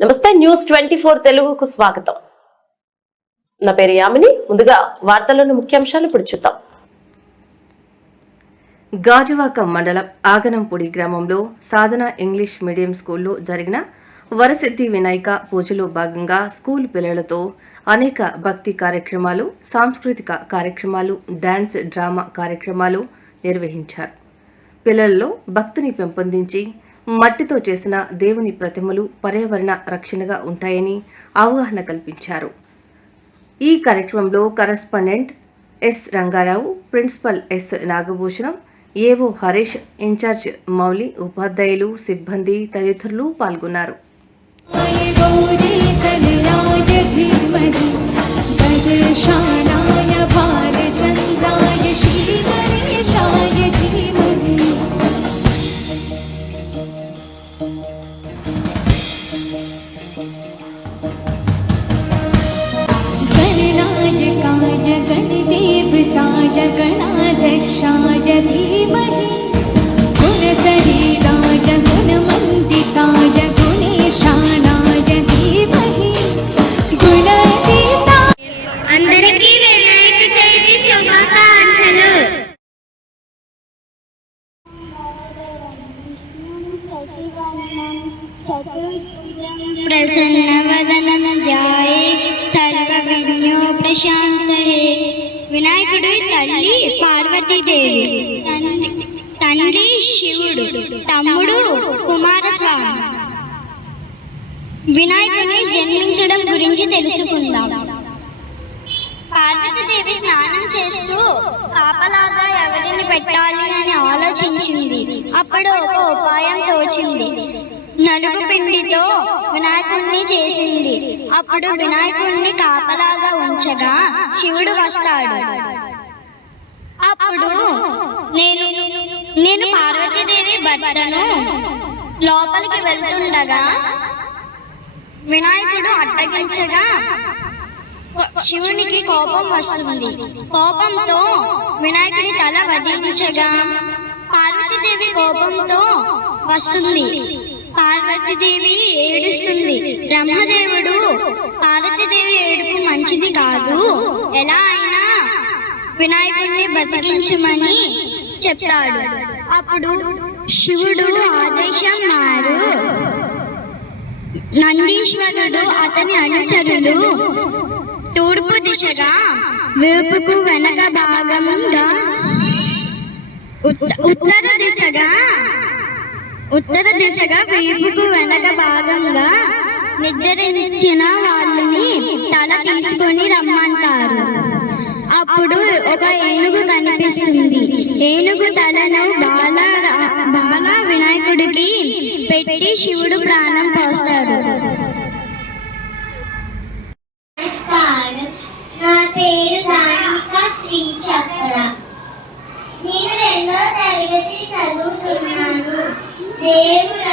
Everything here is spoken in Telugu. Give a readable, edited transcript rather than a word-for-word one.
నమస్తే న్యూస్ 24 తెలుగుకు స్వాగతం. నా పేరు యామిని. ముందుగా వార్తల్లోని ముఖ్యాంశాలు ఇప్పుడు చూద్దాం. గాజువాక మండలం ఆగనంపూడి గ్రామంలో సాధన ఇంగ్లీష్ మీడియం స్కూల్లో జరిగిన వరసిద్ధి వినాయక పూజలో భాగంగా స్కూల్ పిల్లలతో అనేక భక్తి కార్యక్రమాలు, సాంస్కృతిక కార్యక్రమాలు, డాన్స్, డ్రామా కార్యక్రమాలు నిర్వహించారు. పిల్లల్లో భక్తిని పెంపొందించి మట్టితో చేసిన దేవుని ప్రతిమలు పర్యావరణ రక్షణగా ఉంటాయని అవగాహన కల్పించారు. ఈ కార్యక్రమంలో correspondent S Rangarao, principal S Nagabhushanam, AO Harish, incharge Mouli, ఉపాధ్యాయులు, సిబ్బంది తదితరులు పాల్గొన్నారు. गणदेवताय गणाध्यक्षाय धीमहि गुणशरीराय गुणमण्डिताय गुणेशानाय धीमहि गुणातीताय అందరికీ వినాయక చవితి శుభాకాంక్షలు. ప్రసన్నవదనం ధ్యాయే సర్వవిఘ్నో ప్రశాంతయే. వినాయకుడు తల్లి పార్వతీదేవి, తండ్రి శివుడు, తమ్ముడు కుమారస్వామి. వినాయకుని జన్మించడం గురించి తెలుసుకుందాం. పార్వతీదేవి స్నానం చేస్తూ కాపలాగా ఎవరిని పెట్టాలి అని ఆలోచించింది. అప్పుడు ఒక ఉపాయం తోచింది. నలుగు పిండితో వినాయకుణ్ణి చేసింది. అప్పుడు వినాయకుణ్ణి కాపలాగా ఉంచగా శివుడు వస్తాడు. అప్పుడు నేను పార్వతీదేవి భర్తను లోపలికి వెళ్తుండగా వినాయకుడు అడ్డగించగా శివునికి కోపం వస్తుంది. కోపంతో వినాయకుడి తల వధించగా పార్వతీదేవి కోపంతో వస్తుంది. పార్వతీదేవి ఏడుస్తుంది. బ్రహ్మదేవుడు పార్వతీదేవి ఏడుపు మంచిది కాదు, ఎలా అయినా వినాయకుడిని బతికించమని చెప్తాడు. అప్పుడు శివుడు ఆదేశం మారు నందీశ్వరుడు అతని అనుచరులు తూర్పు దిశగా వేపుకు వెనక భాగంగా ఉత్తర దిశగా వీపుకు వెనక భాగంగా నిద్రించిన వాళ్ళని తల తీసుకొని రమ్మంటారు. అప్పుడు ఒక ఏనుగు కనిపిస్తుంది. ఏనుగు తలను బాల వినాయకుడికి పెట్టి శివుడు ప్రాణం పోస్తాడు. నా పేరు ధార్మిక శ్రీ చక్ర. నేను 2వ తరగతి చదువుతున్నాను. దేవుడు